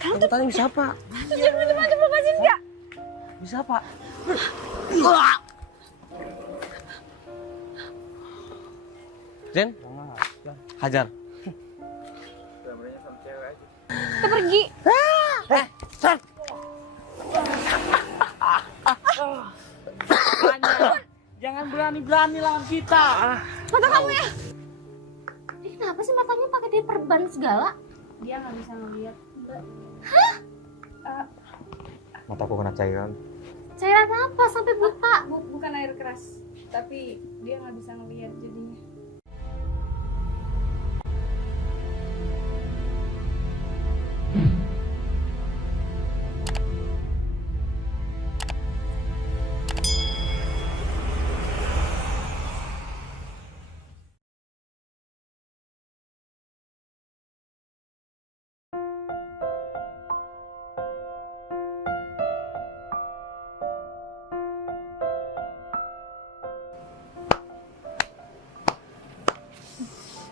Kamu tanya bisa apa? Jangan macam-macam lepasin nggak? Bisa apa? Zen, hajar. Kita pergi. Jangan berani-berani lawan kita. Mata kamu ya. Dia kenapa sih matanya pakai diperban segala? Dia nggak bisa ngeliat. Hah? Mataku kena cairan. Cairan apa sampai buta? Bukan air keras, tapi dia nggak bisa ngelihat jadinya.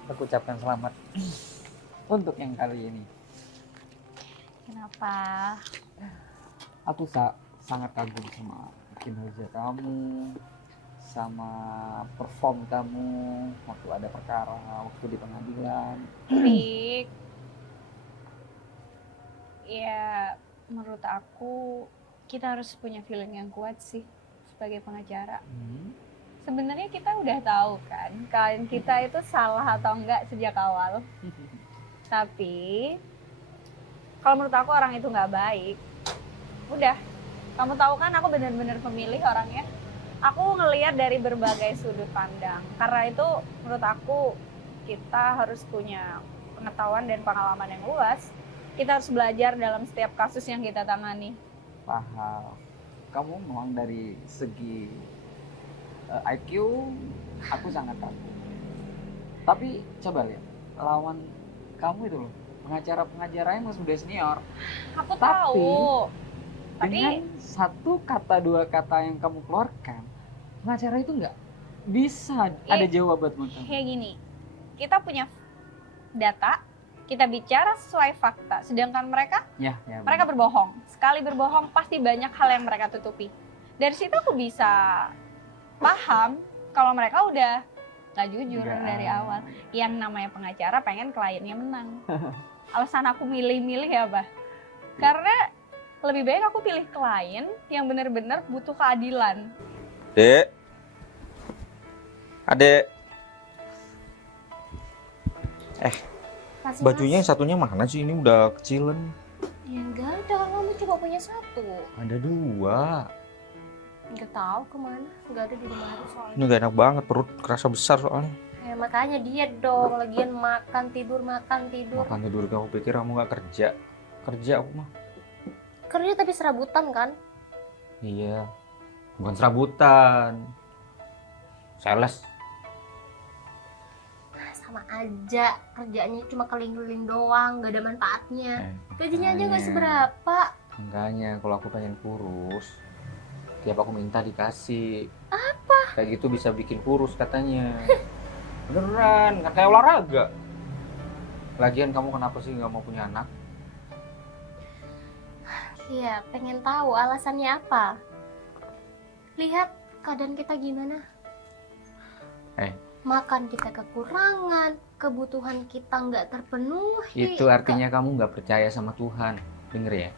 Aku ucapkan selamat untuk yang kali ini. Kenapa? Aku sangat kagum sama kinerja kamu, sama perform kamu waktu ada perkara, waktu di pengadilan. Rick, ya menurut aku kita harus punya feeling yang kuat sih sebagai pengacara. Sebenarnya kita udah tahu kan klien kita itu salah atau enggak sejak awal. Tapi kalau menurut aku orang itu nggak baik. Udah, kamu tahu kan aku benar-benar pemilih orangnya. Aku ngelihat dari berbagai sudut pandang. Karena itu menurut aku kita harus punya pengetahuan dan pengalaman yang luas. Kita harus belajar dalam setiap kasus yang kita tangani. Paham. Kamu memang dari segi IQ aku sangat kagum. Tapi coba lihat lawan kamu itu loh, pengacara-pengacara yang sudah senior. Aku Tapi, tahu. Dengan satu kata dua kata yang kamu keluarkan, pengacara itu nggak bisa ada jawaban buat kamu. Kayak gini, kita punya data, kita bicara sesuai fakta. Sedangkan mereka Ya, mereka berbohong. Sekali berbohong pasti banyak hal yang mereka tutupi. Dari situ aku bisa paham kalau mereka udah nggak jujur Nggak. dari awal. Yang namanya pengacara pengen kliennya menang. Alasan aku milih-milih ya, Bah. Karena lebih baik aku pilih klien yang benar-benar butuh keadilan. Dek. Adek. Kasih Bajunya yang satunya mana sih? Ini udah kecilan. Ya enggak ada, kamu cuma punya satu. Ada dua. Enggak tahu kemana, enggak ada di lemari soalnya. Ini gak enak banget, perut kerasa besar soalnya. Ya makanya diet dong, lagian makan tidur. Makan tidur, kamu pikir kamu gak kerja? Kerja aku mah. Kerja tapi serabutan kan? Iya. Bukan serabutan. Sales. Sama aja, kerjanya cuma keliling-keliling doang, gak ada manfaatnya. Gajinya aja gak makanya. seberapa. Makanya kalau aku pengen kurus, tiap aku minta dikasih. Apa? Kayak gitu bisa bikin kurus katanya. Beneran, kan kayak olahraga. Lagian kamu kenapa sih nggak mau punya anak? Iya, pengen tahu alasannya apa. Lihat keadaan kita gimana. Makan kita kekurangan, kebutuhan kita nggak terpenuhi. Itu artinya kamu nggak percaya sama Tuhan. Denger ya,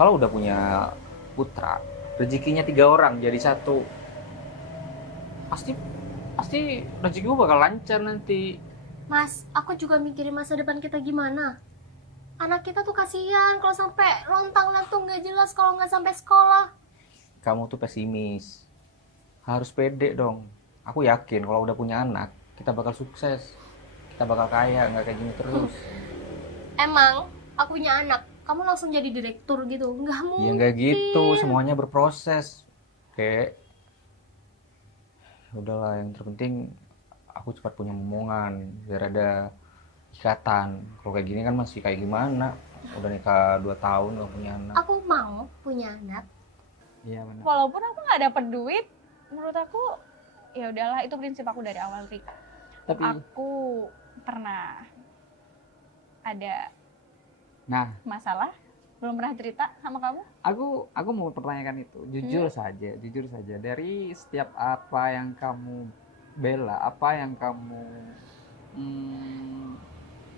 kalau udah punya putra, rezekinya 3 orang jadi 1. Pasti rezekimu bakal lancar nanti. Mas, aku juga mikirin masa depan kita gimana. Anak kita tuh kasihan kalau sampai lontang-lantung nggak jelas kalau nggak sampai sekolah. Kamu tuh pesimis. Harus pede dong. Aku yakin kalau udah punya anak, kita bakal sukses. Kita bakal kaya, nggak kayak gini terus. Emang aku punya anak, kamu langsung jadi direktur gitu? Nggak mungkin. Ya nggak gitu, semuanya berproses. Oke. Udahlah, yang terpenting aku cepat punya momongan biar ada ikatan. Kalau kayak gini kan masih kayak gimana? Udah nikah 2 tahun nggak punya anak. Aku mau punya anak. Iya benar. Walaupun aku nggak dapet duit, menurut aku ya udahlah, itu prinsip aku dari awal, Rick. Tapi Aku pernah ada nah, masalah Belum pernah cerita sama kamu? Aku mau pertanyakan itu. Jujur saja. Dari setiap apa yang kamu bela, apa yang kamu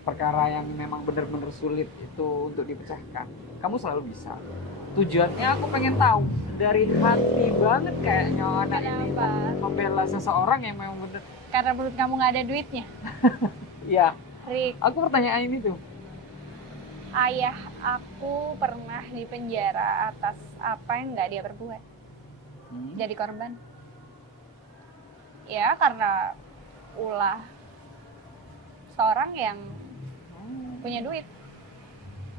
perkara yang memang benar-benar sulit itu untuk dipecahkan, kamu selalu bisa. Tujuannya aku pengen tahu dari hati banget kayaknya anak ini Kenapa? membela seseorang yang memang benar. Karena menurut kamu nggak ada duitnya. Iya, Rick, aku pertanyaan ini tuh. ayah aku pernah di penjara atas apa yang nggak dia perbuat. Jadi korban. Ya karena ulah seorang yang punya duit.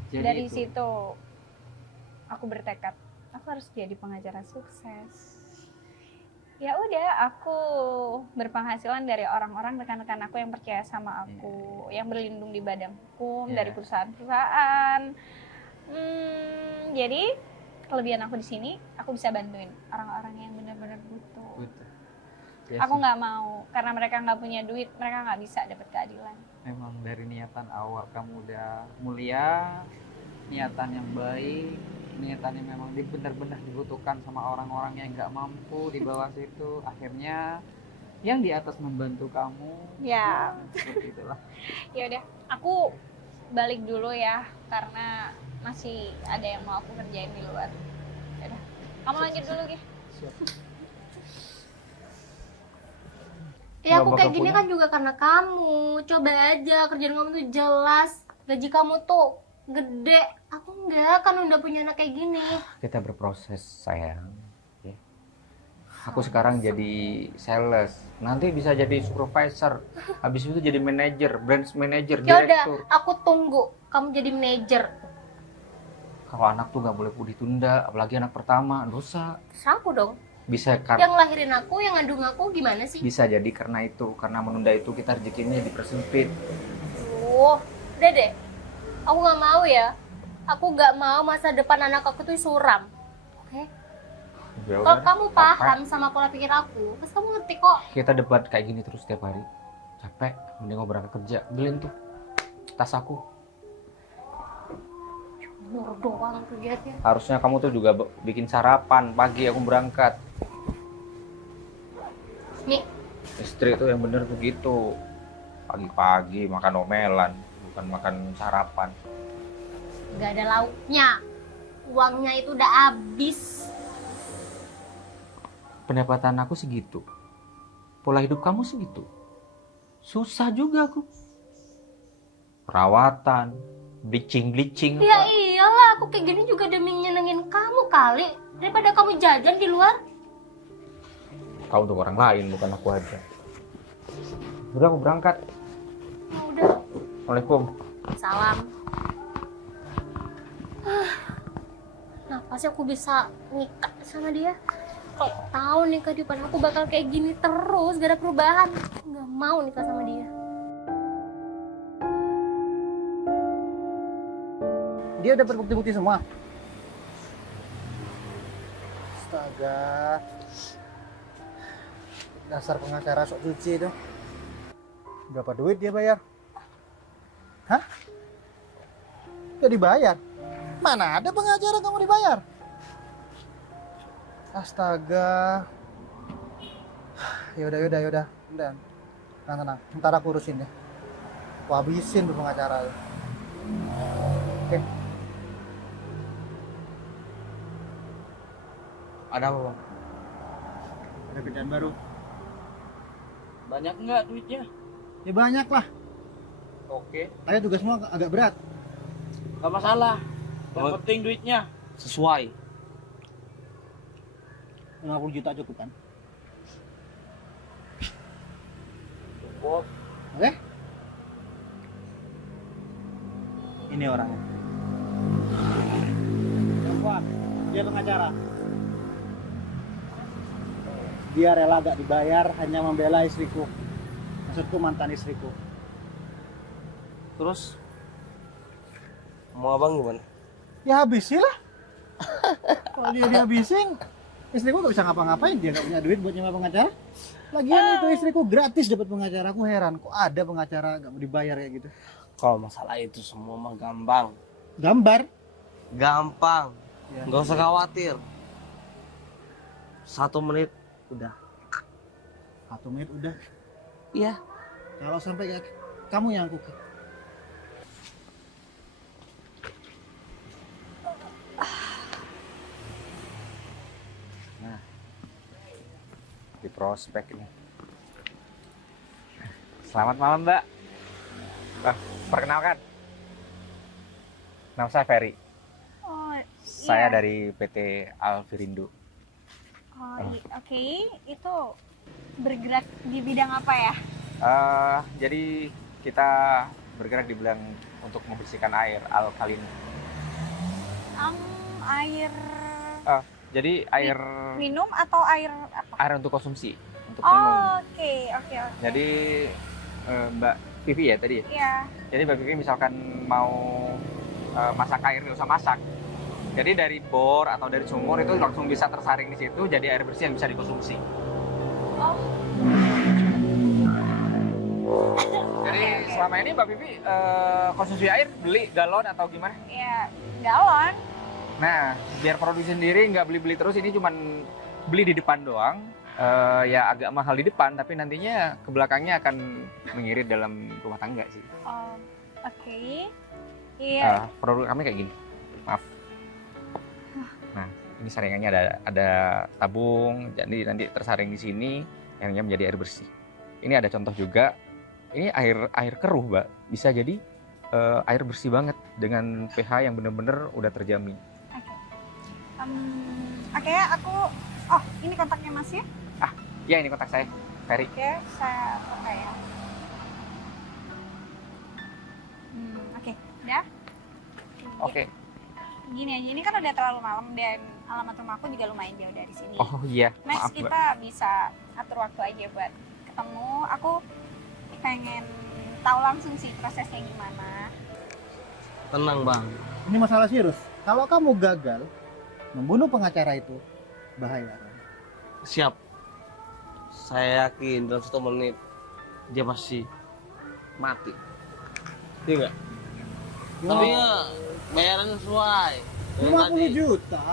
Jadi Dari itu. situ aku bertekad, aku harus jadi pengacara sukses. Ya udah, aku berpenghasilan dari orang-orang rekan-rekan aku yang percaya sama aku, yang berlindung di badan hukum Iya. dari perusahaan-perusahaan. Jadi kelebihan aku di sini, aku bisa bantuin orang-orang yang benar-benar butuh. Betul. Ya Aku sih. nggak mau, karena mereka nggak punya duit, mereka nggak bisa dapat keadilan. Memang dari niatan awal kamu udah mulia, niatan yang baik, niatan yang memang benar-benar dibutuhkan sama orang-orang yang nggak mampu di bawah situ. Akhirnya yang di atas membantu kamu. Ya. Seperti itulah. Ya udah, aku balik dulu ya, karena masih ada yang mau aku kerjain di luar. Yaudah, kamu lanjut dulu, Gi. Ya Nggak aku kayak bakal gini punya. kan juga karena kamu. Coba aja kerjaan kamu tuh jelas, gaji kamu tuh gede. Aku enggak, kan udah punya anak kayak gini. Kita berproses sayang. Ya. Aku sekarang jadi sales, nanti bisa jadi supervisor, habis itu jadi manajer, branch manager, Ya udah, direktur. aku tunggu kamu jadi manajer. Kalau anak tuh nggak boleh ditunda, apalagi anak pertama, dosa. Terserah aku dong. Bisa Yang lahirin aku, yang ngandung aku gimana sih? bisa jadi karena itu, karena menunda itu kita rezekinya dipersempit. Udah deh. Aku nggak mau ya. Aku nggak mau masa depan anak aku tuh suram. Oke? Ya Kalau udah, kamu capek. paham sama pola pikir aku, pasti kamu ngerti kok. Kita debat kayak gini terus setiap hari, capek. Mending gue berangkat kerja, beliin tuh tas aku. Nur doang tuh liatnya. Harusnya kamu tuh juga bikin sarapan pagi aku berangkat. Nih, Istri tuh yang bener tuh gitu, pagi-pagi makan omelan, bukan makan sarapan. nggak ada lauknya. Uangnya itu udah habis. Pendapatan aku segitu, pola hidup kamu segitu, susah juga aku. Perawatan, bleaching Ya iyalah, aku kayak gini juga demi nyenengin kamu kali. Daripada kamu jajan di luar. Kau untuk orang lain, bukan aku aja. Udah aku berangkat. Ya udah, Assalamualaikum. salam. Kenapa sih aku bisa nikah sama dia? Kalau tahu nikah di depan aku bakal kayak gini terus, gak ada perubahan. Nggak mau nikah sama dia. Dia dapat bukti-bukti semua. Astaga. Dasar pengacara sok suci itu. Berapa duit dia bayar? Hah? Gak dibayar? Mana ada pengacara kamu dibayar? Astaga. Yaudah. Udah. Tenang. Ntar aku urusin ya. Aku habisin tuh pengacara. Oke. Ada apa, Bang? Ada kerjaan baru. Banyak nggak duitnya? Ya banyak lah. Oke, Tapi tugasmu agak berat. nggak masalah. Yang Oh. penting duitnya sesuai. 50 juta cukup kan? Cukup. Oke? Ini orangnya. Perempuan, dia pengacara. Dia rela gak dibayar hanya membela istriku. Maksudku mantan istriku. Terus mau abang gimana? Ya habisi lah. Kalau dia dihabisin, istriku gak bisa ngapa-ngapain. Dia gak punya duit buat nyewa pengacara. Lagian itu istriku gratis dapat pengacara. Aku heran, kok ada pengacara gak mau dibayar kayak gitu. Kalau masalah itu semua mah gampang. Gambar. Gampang. Ya. Nggak usah khawatir. 1 menit udah. 1 menit udah. Iya. Kalau sampai kamu yang aku Di prospek ini. Selamat malam, Mbak. Perkenalkan. Nama saya Ferry. Oh, Saya iya. dari PT Alvirindo. Oke. Itu bergerak di bidang apa ya? Jadi kita bergerak di bidang untuk membersihkan air alkalin. Air Jadi air minum atau air apa? air untuk konsumsi, untuk minum. Oke. Jadi Mbak Vivi ya tadi ya. Iya. Jadi Mbak Vivi misalkan mau masak air, nggak usah masak. Jadi dari bor atau dari sumur itu langsung bisa tersaring di situ, jadi air bersih yang bisa dikonsumsi. Oh. Jadi selama ini Mbak Vivi konsumsi air beli galon atau gimana? Iya, galon. Nah, biar produksi sendiri nggak beli-beli terus, ini cuman beli di depan doang. Ya agak mahal di depan, tapi nantinya ke belakangnya akan mengirit dalam rumah tangga sih. Oke. Iya. Produk kami kayak gini. Maaf. Nah, ini saringannya ada tabung, jadi nanti tersaring di sini, airnya menjadi air bersih. Ini ada contoh juga. Ini air keruh, Mbak. Bisa jadi air bersih banget dengan pH yang benar-benar udah terjamin. Oke, ini kontaknya Mas ya? Ya, ini kontak saya, Ferry. Oke, saya pakai ya. Oke, udah. Oke. Gini aja, ini kan udah terlalu malam dan alamat rumahku juga lumayan jauh dari sini. Oh iya, Next maaf, Mbak. kita bisa atur waktu aja buat ketemu. Aku pengen tahu langsung sih prosesnya gimana. Tenang, Bang. ini masalah serius. Kalau kamu gagal membunuh pengacara itu, bahaya. Siap. Saya yakin dalam 1 menit dia pasti mati. Iya nggak? Tapi ya bayaran sesuai. Dengan 50 tadi. juta.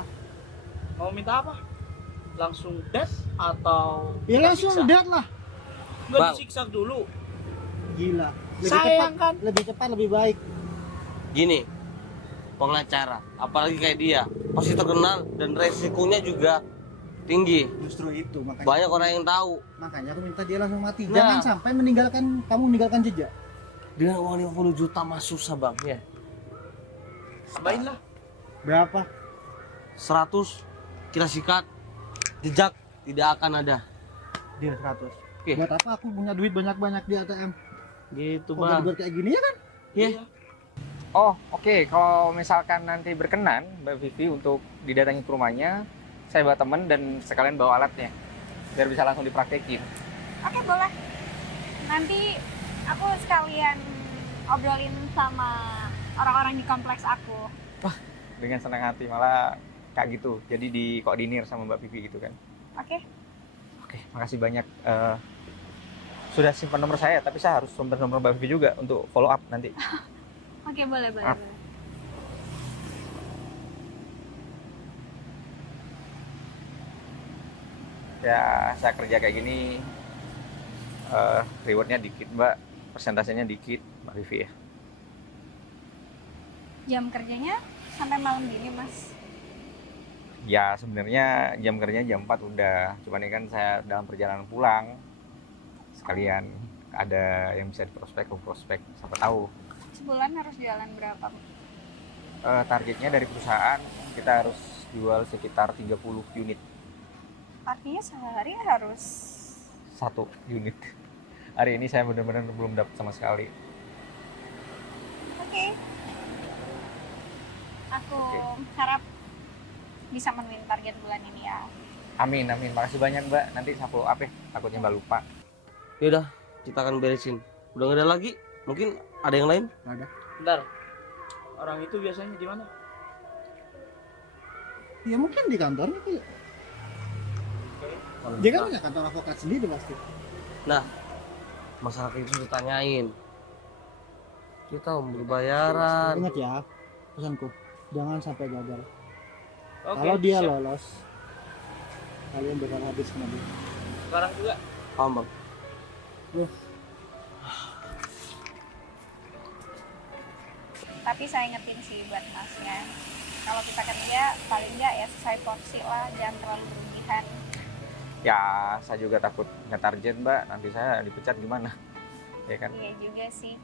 Mau minta apa? Langsung death atau Ya langsung disiksa? dead lah. Nggak Bang. disiksa dulu. Gila. Sayang kan? Lebih cepat, lebih baik. Gini, pengacara, apalagi kayak dia, pasti terkenal dan resikonya juga tinggi. Justru itu makanya. Banyak orang yang tahu. Makanya aku minta dia langsung mati. Nah. Jangan sampai kamu meninggalkan jejak. Dengan uang 50 juta mah susah, Bang. Ya. Tambahin lah. Berapa? 100 kita sikat, jejak tidak akan ada. Dia 100. Oke. Buat apa aku punya duit banyak-banyak di ATM? Gitu, Kok Bang. buat kayak gini ya kan? Iya. Oh, oke. Kalau misalkan nanti berkenan Mbak Vivi untuk didatangi ke rumahnya, saya bawa temen dan sekalian bawa alatnya biar bisa langsung dipraktekin. Oke, boleh. Nanti aku sekalian obrolin sama orang-orang di kompleks aku. Dengan senang hati, malah kayak gitu. Jadi dikoordinir sama Mbak Vivi gitu kan. Oke. Oke, makasih banyak. Sudah simpan nomor saya, tapi saya harus simpan nomor Mbak Vivi juga untuk follow up nanti. Oke, boleh. Ah. Ya, saya kerja kayak gini, rewardnya dikit Mbak, persentasenya dikit Mbak Vivi ya. Jam kerjanya sampai malam gini, Mas. Ya sebenarnya jam kerjanya jam 4 udah, cuman ini kan saya dalam perjalanan pulang, sekalian ada yang bisa diprospek, siapa tahu. Sebulan harus jualan berapa? Targetnya dari perusahaan kita harus jual sekitar 30 unit, Artinya sehari harus 1 unit. Hari ini saya benar-benar belum dapat sama sekali. oke. Aku Oke. harap bisa memenuhi target bulan ini ya. Amin, makasih banyak Mbak. Nanti saya follow up ya, takutnya Mbak lupa. Yaudah, kita akan beresin. Udah nggak ada lagi? Mungkin ada yang lain? Bentar. Orang itu biasanya di mana? Ya mungkin di kantornya kali. Kalau Dia kan bisa. punya kantor avokat sendiri pasti. Nah, masalah itu ditanyain. Kita mau bayaran. Ingat ya, pesanku. Jangan sampai gagal. Oke, Kalau dia siap. lolos, kalian bakal habis sama dia. Sekarang juga. Paham bang? Tapi saya ingetin sih buat masnya, kalau kita kerja paling nggak ya sesuai porsi lah, jangan terlalu berlebihan. Ya, saya juga takut nggak target, Mbak. Nanti saya dipecat gimana? Ya kan? Iya juga sih.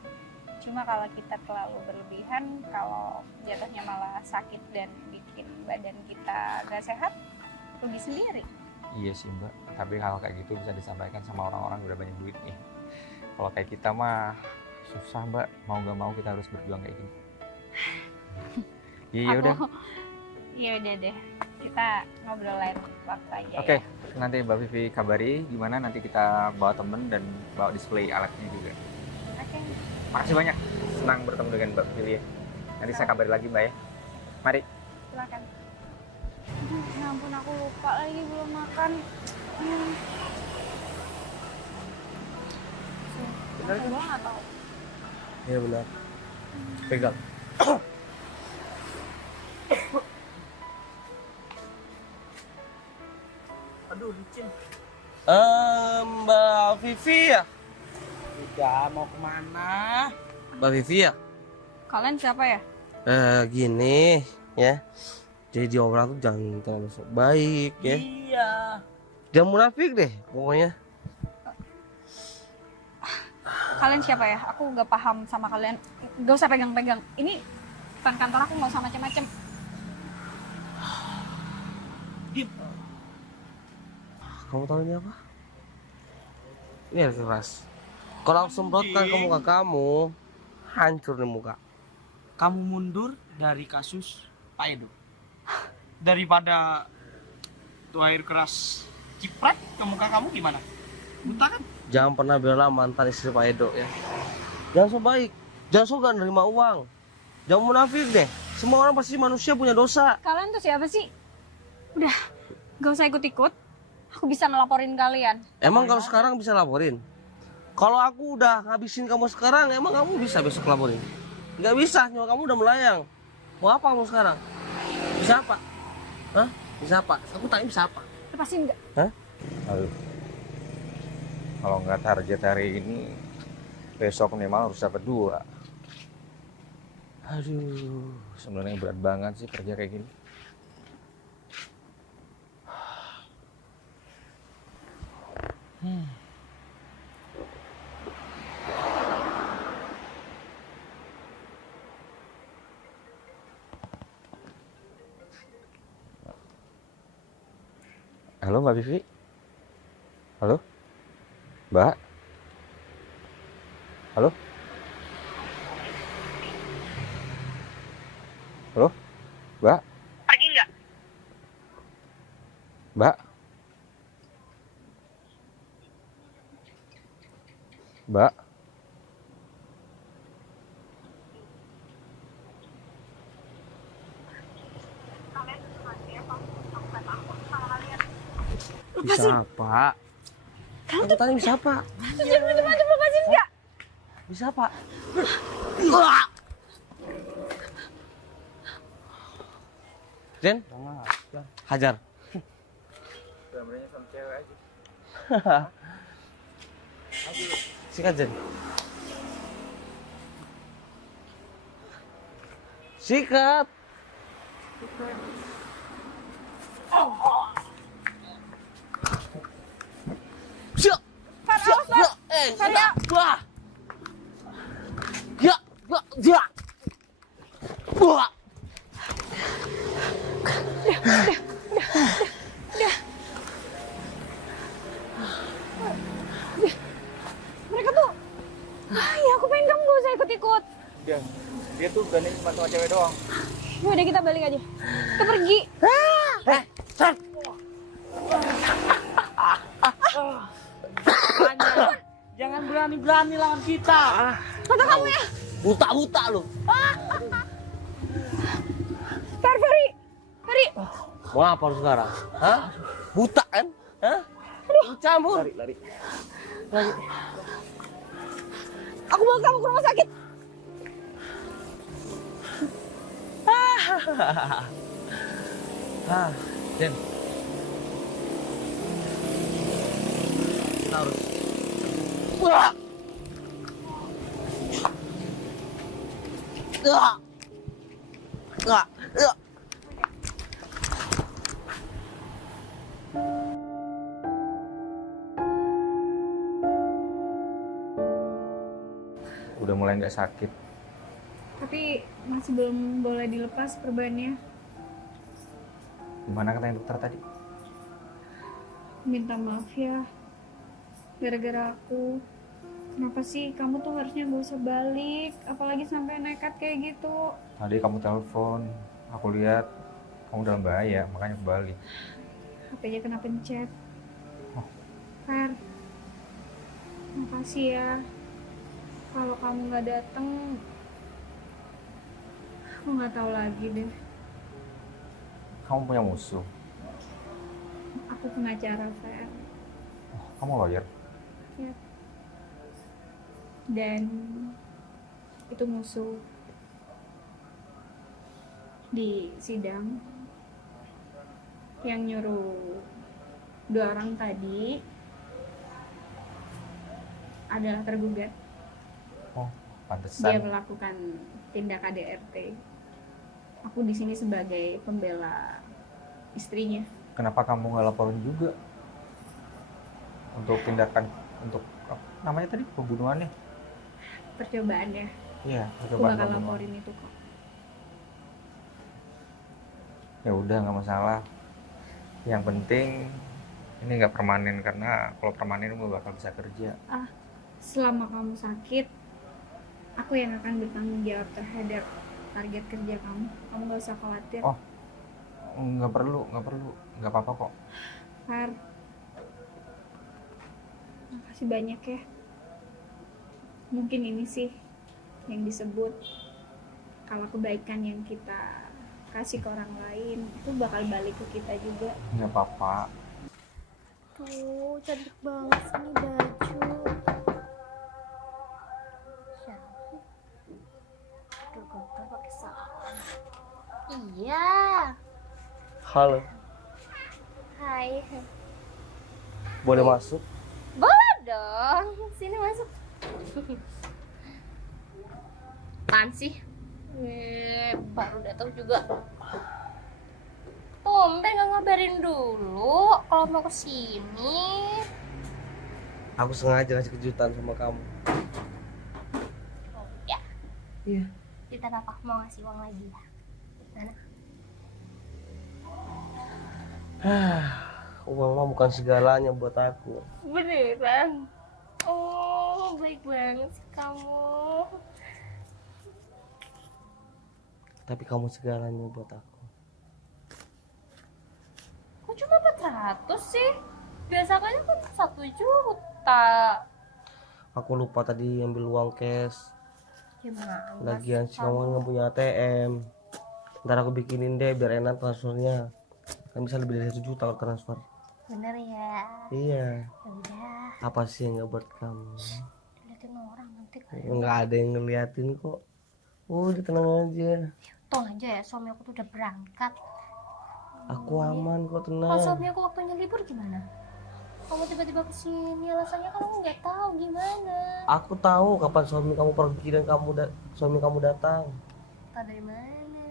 Cuma kalau kita terlalu berlebihan, kalau jatuhnya malah sakit dan bikin badan kita gak sehat, rugi sendiri. Iya sih, Mbak. Tapi kalau kayak gitu bisa disampaikan sama orang-orang yang udah banyak duit nih. Kalau kayak kita mah susah, Mbak. Mau nggak mau kita harus berjuang kayak gini. Iya udah. Iya udah deh. Kita ngobrol lain waktu aja. Oke, Ya. nanti Mbak Vivi kabari gimana, nanti kita bawa temen dan bawa display alatnya juga. Oke. Makasih banyak, senang bertemu dengan Mbak Vivi ya. Nanti saya kabari lagi Mbak ya. Mari. Silakan. Aduh, ya ampun aku lupa lagi belum makan. Benar gue nggak tahu. Iya benar. Pegang. Aduh, licin. Mbak Vivi ya? Udah mau kemana? Mbak Vivi ya? Kalian siapa ya? Gini ya. Jadi di obrolan tuh jangan terlalu sok baik ya. Iya. Jangan munafik deh pokoknya. Kalian siapa ya? Aku nggak paham sama kalian. Gak usah pegang-pegang. Ini bukan kantor aku, nggak usah macam-macam. Diam. Kamu tahu ini apa? Ini air keras. Kalau aku semprotkan ke muka kamu, hancur nih muka. Kamu mundur dari kasus Pak Edo. Daripada tuh air keras ciprat ke muka kamu gimana? Buta kan? Jangan pernah bela mantan istri Pak Edo ya. Jangan so baik, jangan so gak nerima uang. Jangan munafik deh. Semua orang pasti manusia punya dosa. Kalian tuh siapa sih? Udah, gak usah ikut-ikut. Aku bisa ngelaporin kalian. Emang kalau sekarang bisa laporin? Kalau aku udah ngabisin kamu sekarang, emang kamu bisa besok laporin? Nggak bisa, nyawa kamu udah melayang. Mau apa kamu sekarang? Bisa apa? Hah? Bisa apa? Aku tanya bisa apa? Lepasin nggak? Lalu, kalau nggak target hari ini, besok minimal harus dapat 2. Aduh, sebenarnya berat banget sih kerja kayak gini. Halo Mbak Vivi. Halo Mbak. Halo. Halo Mbak. Pergi nggak? Mbak. Mbak. Bisa apa? Aku tanya bisa apa? Jangan macam-macam, lepasin nggak? Bisa apa? Jen, hajar. Gambarnya sama cewek aja. Sikat Jen. Sikat. Siap. Siap. Ya. Wah. Ya. Ya. Wah. Mereka tuh, ya aku pengen kamu gak usah ikut-ikut. Dia tuh berani cuma sama cewek doang. Ya udah kita balik aja. Kita pergi. Jangan berani-berani lawan kita. Kata kamu ya. Buta lu. Ferry. Mau apa lu sekarang? Hah? Buta kan? Hah? Lu campur. Lari. Aku bawa kamu ke rumah sakit. Ah, Den. Kita harus. Wah. Ah. Ah. Ah. Udah mulai nggak sakit. Tapi masih belum boleh dilepas perbannya. Gimana katanya dokter tadi? Minta maaf ya. Gara-gara aku. Kenapa sih kamu tuh harusnya gak usah balik. Apalagi sampai nekat kayak gitu. Tadi kamu telepon, aku lihat kamu dalam bahaya, makanya aku balik. HP-nya kena pencet. Oh. Fer, makasih ya. Kalau kamu nggak datang, aku nggak tahu lagi deh. Kamu punya musuh. Aku pengacara, Fer. Oh, kamu lawyer. Ya. Dan itu musuh di sidang yang nyuruh 2 orang tadi adalah tergugat. Oh, Dia pantesan. melakukan tindak KDRT. Aku di sini sebagai pembela istrinya. Kenapa kamu nggak laporin juga untuk tindakan untuk apa namanya tadi pembunuhannya? Percobaannya. Iya, Aku percobaan bakal pembunuhan. laporin itu kok. Ya udah nggak masalah. Yang penting ini nggak permanen karena kalau permanen kamu bakal bisa kerja. Selama kamu sakit, aku yang akan bertanggung jawab terhadap target kerja kamu. Kamu gak usah khawatir. Oh. Nggak perlu, nggak apa-apa kok. Far, makasih banyak ya. Mungkin ini sih yang disebut kalau kebaikan yang kita kasih ke orang lain itu bakal balik ke kita juga. Nggak apa-apa. Tuh, cantik banget sih ini baju. Siapa? Aduh, gue pakai salam. Iya. Halo, Hai. boleh masuk? Boleh dong. Sini masuk. Apaan sih? Baru datang juga. Tumben gak ngabarin dulu kalau mau kesini. Aku sengaja ngasih kejutan sama kamu. Oh ya. Iya. Kita apa mau ngasih uang lagi ya? Mana? Uang mah bukan segalanya buat aku. Beneran? Oh, baik banget sih kamu. Tapi kamu segalanya buat aku. Kok cuma 400 sih? Biasa kan 1 juta. Aku lupa tadi ambil uang cash. Gimana Lagian sih si kamu nggak punya ATM. Ntar aku bikinin deh biar enak transfernya. Kan bisa lebih dari 1 juta kalau transfer. Bener ya? Iya. Yaudah, Apa sih yang nggak buat kamu? diliatin orang nanti kan. Nggak ada yang ngeliatin kok. Udah tenang aja. Tolong aja ya, suami aku tuh udah berangkat. Aku aman kok, Kalau tenang. suami aku waktunya libur gimana? Kamu tiba-tiba kesini, alasannya kan aku nggak tahu gimana. Aku tahu kapan suami kamu pergi dan suami kamu datang. Tahu dari mana?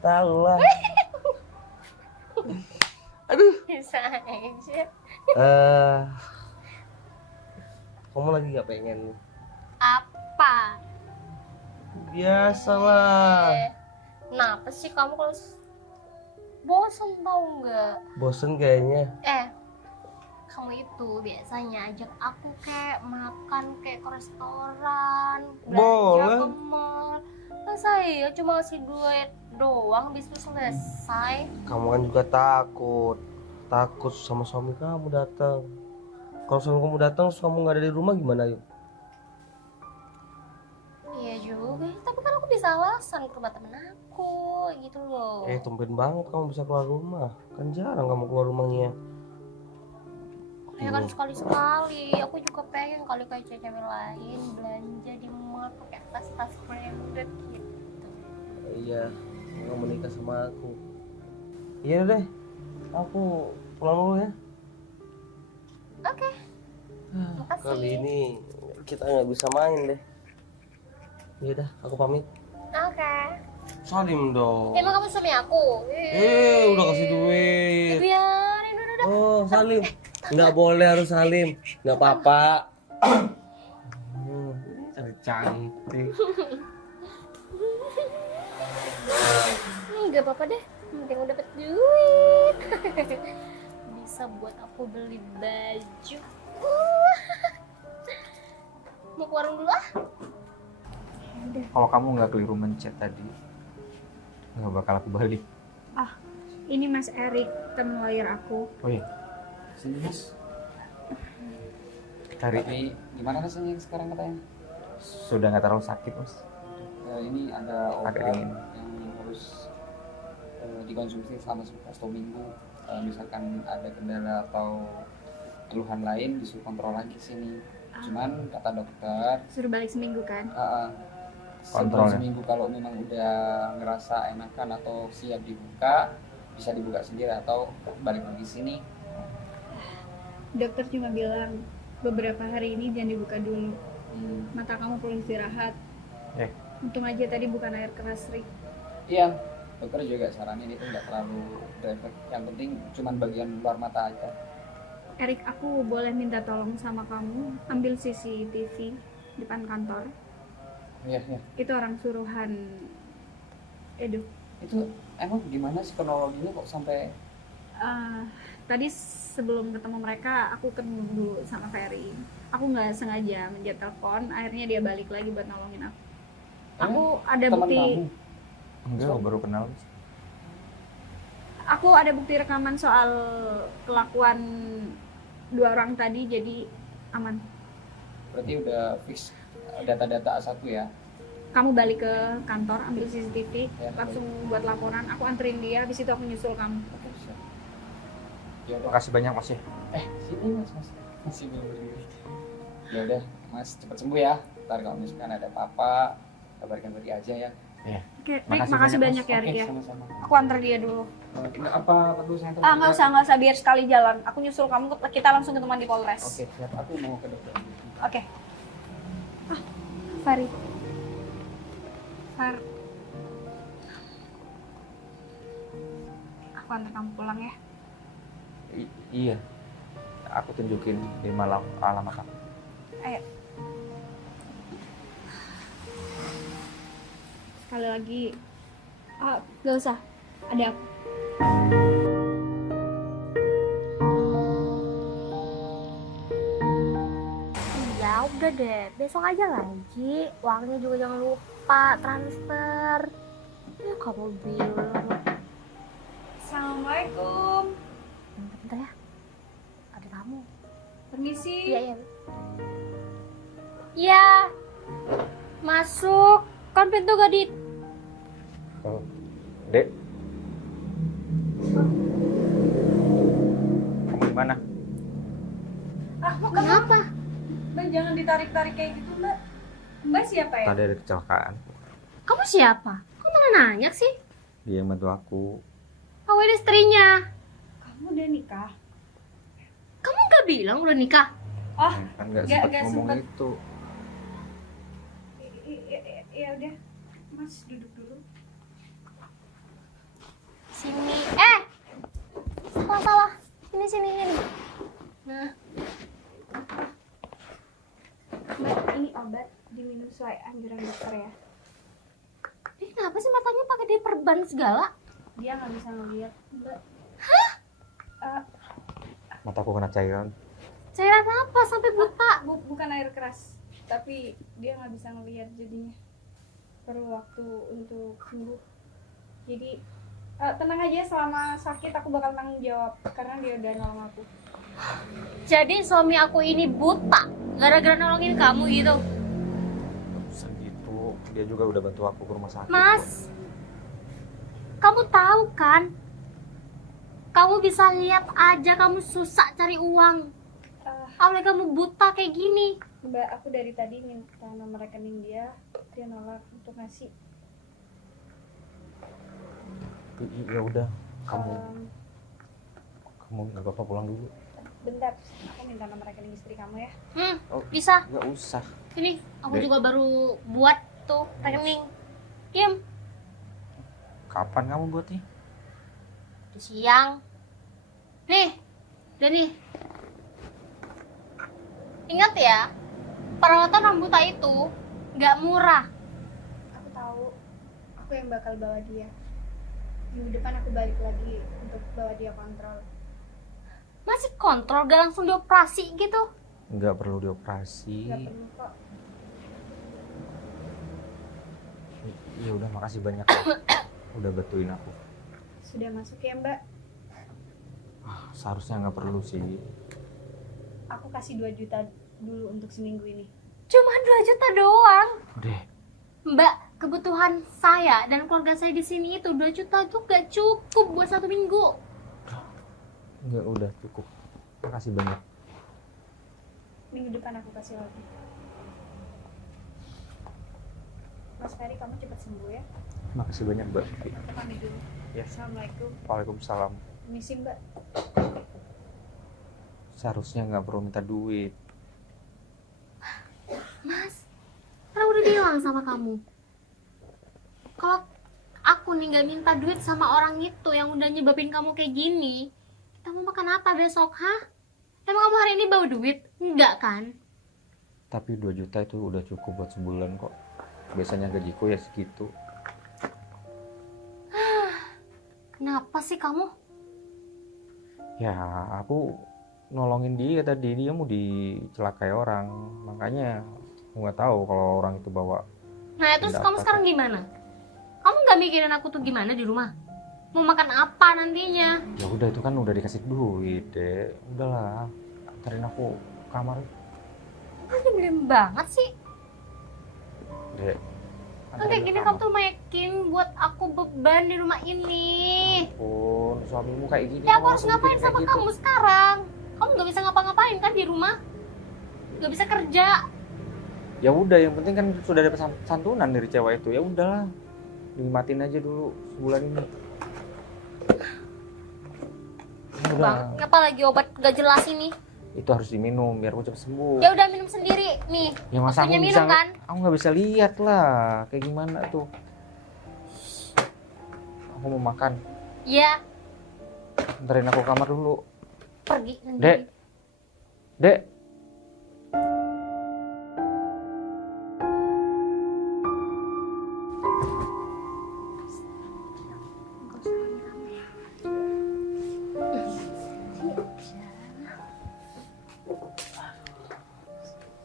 Tahu lah. Bisa aja. Kamu lagi nggak pengen? Apa? Biasalah. Kenapa sih kamu kalau bosan tau nggak? Bosen kayaknya. Kamu itu biasanya ajak aku kayak makan kayak ke restoran, Boleh. belanja ke mall. Kan saya cuma ngasih duit doang, bisnis selesai. Kamu kan juga takut sama suami kamu datang. Kalau suami kamu datang, terus kamu nggak ada di rumah gimana yuk? Iya juga, tapi kan aku bisa alasan ke rumah temen aku gitu loh. Tumben banget kamu bisa keluar rumah. Kan jarang kamu keluar rumahnya. Ya kan sekali-sekali, aku juga pengen kali kayak cewek lain belanja di mall pakai tas-tas branded gitu. Iya, nggak menikah sama aku. Iya deh, aku pulang dulu ya. Oke. Makasih. Kali ini kita nggak bisa main deh. Iya dah, aku pamit. Oke. Salim dong. Emang kamu suami aku? Udah kasih duit. Biarin udah. Oh, salim. Nggak boleh, harus salim. Nggak apa-apa. Cari cantik. Nggak apa-apa deh. Penting udah dapet duit. Bisa buat aku beli baju. Mau ke warung dulu ah? Kalau kamu nggak keliru mencet tadi, nggak bakal aku balik. Ini Mas Erik, teman lawyer aku. Oh iya, Sini Mas. hari Tapi gimana rasanya sekarang katanya? sudah nggak terlalu sakit mas. Ini ada obat Agak dingin. yang harus dikonsumsi selama 1 minggu. Misalkan ada kendala atau keluhan lain disuruh kontrol lagi sini. Cuman kata dokter, Suruh balik seminggu kan? Kontrol ya? seminggu kalau memang udah ngerasa enakan atau siap dibuka, bisa dibuka sendiri atau balik lagi sini. Dokter cuma bilang beberapa hari ini jangan dibuka dulu. Hmm. Mata kamu perlu istirahat. Untung aja tadi bukan air keras, Rik. Iya, dokter juga saranin itu nggak terlalu berefek. Yang penting cuman bagian luar mata aja. Erik, aku boleh minta tolong sama kamu ambil CCTV depan kantor. Iya, iya. Itu orang suruhan Edo. Itu emang gimana sih kronologinya kok sampai Tadi sebelum ketemu mereka aku ketemu dulu sama Ferry. Aku nggak sengaja menjat telepon, akhirnya dia balik lagi buat nolongin aku. Aku ada teman bukti, kamu? Enggak, baru kenal. aku ada bukti rekaman soal kelakuan 2 orang tadi, jadi aman. Berarti udah fix data-data A1 ya? Kamu balik ke kantor, ambil CCTV, Ya, langsung buat laporan. Aku anterin dia, di situ aku nyusul kamu. Oke, siap. Ya udah. Makasih banyak mas ya. Sini mas, masih belum berdiri. Ya udah, mas cepat sembuh ya. Ntar kalau misalkan ada apa-apa, kabarkan Beri aja ya. Oke, Rik, Makasih makasih banyak, banyak ya, Rik Oke, ya. sama-sama. Aku anter dia dulu. Apa perlu saya telepon? Nggak usah, biar sekali jalan. Aku nyusul kamu, kita langsung ketemuan di Polres. Oke, siap. Aku mau ke dokter. Oke. Fari. Far. Aku antar kamu pulang ya. Iya, aku tunjukin di malam alamat aku. Ayo. Sekali lagi. Gak usah. Ada aku. Ya udah deh, besok aja lagi. Uangnya juga jangan lupa transfer. Ya kamu bilang. Assalamualaikum. Bentar ya. Ada tamu. Permisi. Iya, iya. Iya. Masuk. Kan pintu gak di... Oh, Dek. Kamu di mana? Kenapa? Mbak jangan ditarik-tarik kayak gitu, Mbak. Mbak siapa ya? Tadi ada kecelakaan. Kamu siapa? Kok malah nanya sih? Dia yang bantu aku. Aku ini istrinya. Kamu udah nikah? Kamu gak bilang udah nikah? Oh, Kan nggak nggak sempat ngomong sempet. itu. ya udah. Mas duduk dulu. Sini. Salah. Sini. Nah, Mbak, ini obat diminum sesuai anjuran dokter ya. ini kenapa sih matanya pakai diperban segala? Dia nggak bisa ngeliat, Mbak. Mataku kena cairan. Cairan apa sampai buta? Bukan air keras, tapi dia nggak bisa ngeliat jadinya. Perlu waktu untuk sembuh. Jadi tenang aja, selama sakit aku bakal tanggung jawab karena dia udah nolong aku. Jadi suami aku ini buta gara-gara nolongin kamu gitu. Gak usah gitu. Dia juga udah bantu aku ke rumah sakit. Mas, kamu tahu kan? Kamu bisa lihat aja kamu susah cari uang. Awalnya kamu buta kayak gini. Mbak, aku dari tadi minta nomor rekening dia nolak untuk ngasih. Ya udah, kamu nggak apa-apa pulang dulu. Bentar, aku minta nomor rekening istri kamu ya. Oh, Bisa. nggak usah. Ini aku Dek. juga baru buat tuh rekening. Diam. Kapan kamu buatnya? Udah siang. Nih, udah nih. Ingat ya, perawatan rambut itu nggak murah. Aku tahu, aku yang bakal bawa dia. Minggu depan aku balik lagi untuk bawa dia kontrol. Masih kontrol, gak langsung dioperasi gitu. Nggak perlu dioperasi. Gak perlu kok. Ya udah, makasih banyak. Udah bantuin aku. Sudah masuk ya Mbak? Seharusnya nggak perlu sih. Aku kasih 2 juta dulu untuk seminggu ini. Cuma 2 juta doang. Deh, Mbak, kebutuhan saya dan keluarga saya di sini itu 2 juta tuh gak cukup buat 1 minggu. nggak, udah cukup. Makasih banyak. Minggu depan aku kasih lagi. Mas Ferry, kamu cepat sembuh ya. Makasih banyak, Mbak. Aku pamit dulu. Ya. Assalamualaikum. Waalaikumsalam. Misi Mbak. Seharusnya nggak perlu minta duit. Mas, kan udah bilang sama kamu. Kalau aku nih gak minta duit sama orang itu yang udah nyebabin kamu kayak gini, kita mau makan apa besok, hah? Emang kamu hari ini bawa duit? Enggak kan? Tapi 2 juta itu udah cukup buat sebulan kok. Biasanya gajiku ya segitu. Kenapa sih kamu? Ya, aku nolongin dia tadi. Dia mau dicelakai orang. Makanya aku nggak tahu kalau orang itu bawa. Nah, terus Tidak kamu apa-apa. sekarang gimana? Kamu gak mikirin aku tuh gimana di rumah? Mau makan apa nantinya? Ya udah, itu kan udah dikasih duit, Dek. Udahlah, antarin aku ke kamar. Kok nyebelin banget sih? Dek. Kan kayak gini kamu tuh makin buat aku beban di rumah ini. Pun suamimu kayak gini. Ya aku kamu harus langsung ngapain bikin sama kayak gitu. kamu sekarang? Kamu gak bisa ngapa-ngapain kan di rumah? Gak bisa kerja. Ya udah, yang penting kan sudah ada santunan dari cewek itu. Ya udahlah, nikmatin aja dulu sebulan ini. Ya udah, Bang, ngapa lagi obat gak jelas ini? itu harus diminum biar aku cepet sembuh. Ya udah minum sendiri nih. Ya masa aku Waktunya bisa, minum kan? aku nggak bisa lihat lah kayak gimana tuh. Aku mau makan. Iya, Anterin aku ke kamar dulu. pergi sendiri. Dek. Dek.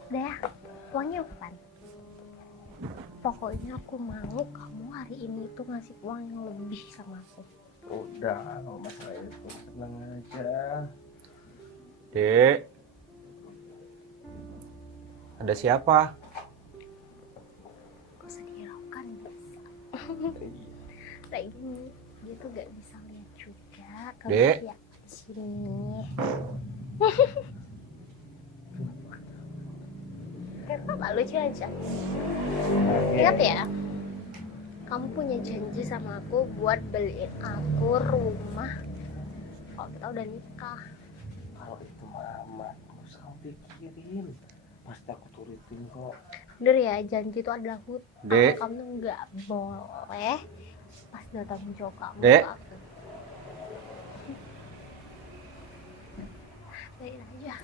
Udah ya, uangnya kapan? Pokoknya aku mau kamu hari ini tuh ngasih uang yang lebih sama aku. Udah, kalau masalah itu tenang aja. Dek. Ada siapa? Gak usah dihiraukan, bisa. Kayak gini, dia tuh gak bisa lihat juga kalau Dek. dia di sini. Kenapa lucu aja? Ingat ya, kamu punya janji sama aku buat beliin aku rumah kalau kita udah nikah. Kalau itu mama, nggak usah kamu pikirin. Pasti aku turutin kok. Bener ya, janji itu adalah hutang. Dek. Kamu nggak boleh pas datang jawab kamu. Dek. ke aku. Baik aja.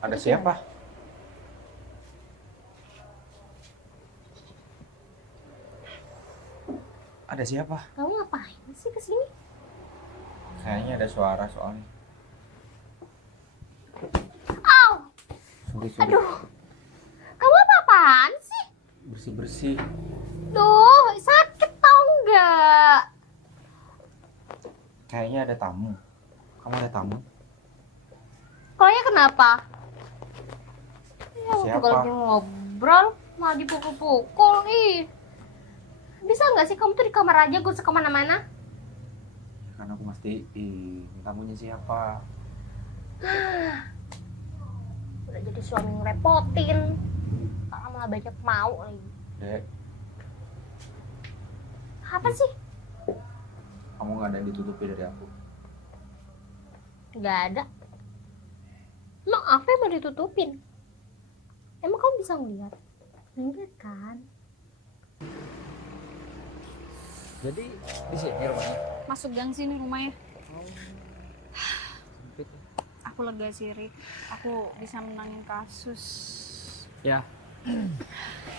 Ada siapa? Ada siapa? Kamu ngapain sih kesini? Kayaknya ada suara soalnya. Aw, Sulit. aduh. Kamu apa-apaan sih? Bersih-bersih. Duh, sakit tau nggak? Kayaknya ada tamu. Kamu ada tamu? Kolanya kenapa? Ya, Siapa? juga lagi ngobrol, malah dipukul-pukul, ih. Bisa nggak sih kamu tuh di kamar aja, gue usah kemana-mana? Karena aku mastiin tamunya siapa. Udah jadi suami ngerepotin, sekarang malah banyak mau lagi. Dek, Apa sih? Kamu nggak ada yang ditutupi dari aku. Nggak ada. Emang apa yang mau ditutupin? Emang kamu bisa ngeliat? Enggak kan? Jadi di sini rumahnya. Masuk gang sini rumahnya. Sempit. Aku lega sih, Rik. Aku bisa menangin kasus. Ya.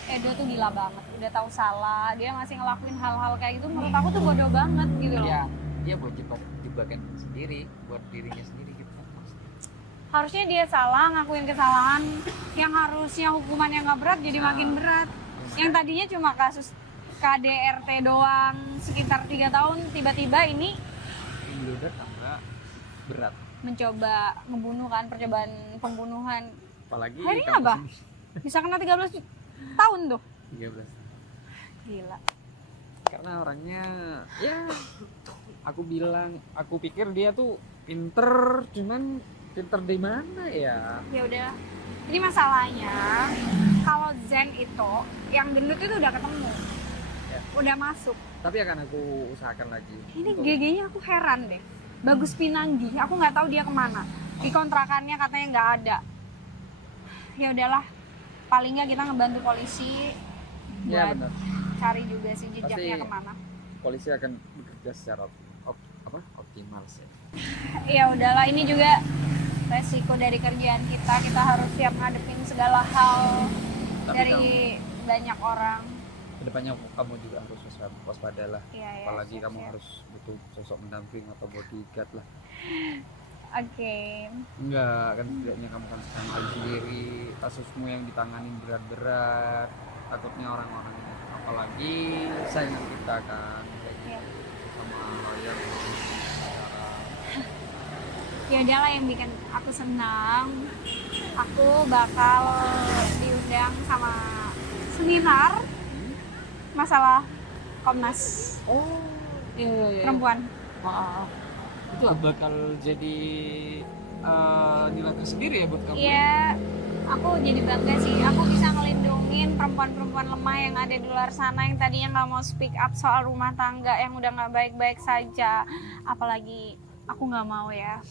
Edo tuh gila banget. Udah tahu salah, dia masih ngelakuin hal-hal kayak gitu. Menurut aku tuh bodoh banget gitu loh. Ya, dia buat jebakan sendiri, buat dirinya sendiri gitu kan. Harusnya dia salah ngakuin kesalahan yang harusnya hukumannya nggak berat jadi makin berat. Yang tadinya cuma kasus KDRT doang sekitar 3 tahun, tiba-tiba ini Ini udah tambah berat. mencoba ngebunuh kan, percobaan pembunuhan. Apalagi Akhirnya kamu apa? sendiri. Bisa kena 13 tahun tuh. 13. Gila. Karena orangnya ya aku pikir dia tuh pinter, cuman pinter di mana ya? Ya udah. Ini masalahnya kalau Zen itu yang gendut itu udah ketemu. Ya. Udah masuk. Tapi akan aku usahakan lagi. Ini untuk- GG-nya aku heran deh. Bagus Pinanggi, aku nggak tahu dia kemana. Di kontrakannya katanya nggak ada. Ya udahlah, paling nggak kita ngebantu polisi Ya buat benar. cari juga sih jejaknya Pasti- kemana. Polisi akan bekerja secara optimal sih. Ya udahlah, ini juga resiko dari kerjaan kita. Kita harus siap ngadepin segala hal Tapi dari banyak orang. Kedepannya kamu juga harus waspada lah. Iya, ya, Apalagi siap, kamu siap. harus butuh sosok mendamping atau bodyguard lah. Oke. Enggak, kan setidaknya kamu kan sekarang lagi sendiri, kasusmu yang ditangani berat-berat, takutnya orang-orang apalagi saingan kita kan kayak Iya. gitu, sama lawyer Ya udahlah, yang bikin aku senang, aku bakal diundang sama seminar masalah Komnas oh iya Perempuan. maaf itu bakal jadi nilai tersendiri ya buat kamu. Iya, aku jadi bangga sih. Aku bisa ngelindungin perempuan-perempuan lemah yang ada di luar sana yang tadinya nggak mau speak up soal rumah tangga yang udah nggak baik-baik saja. Apalagi aku nggak mau ya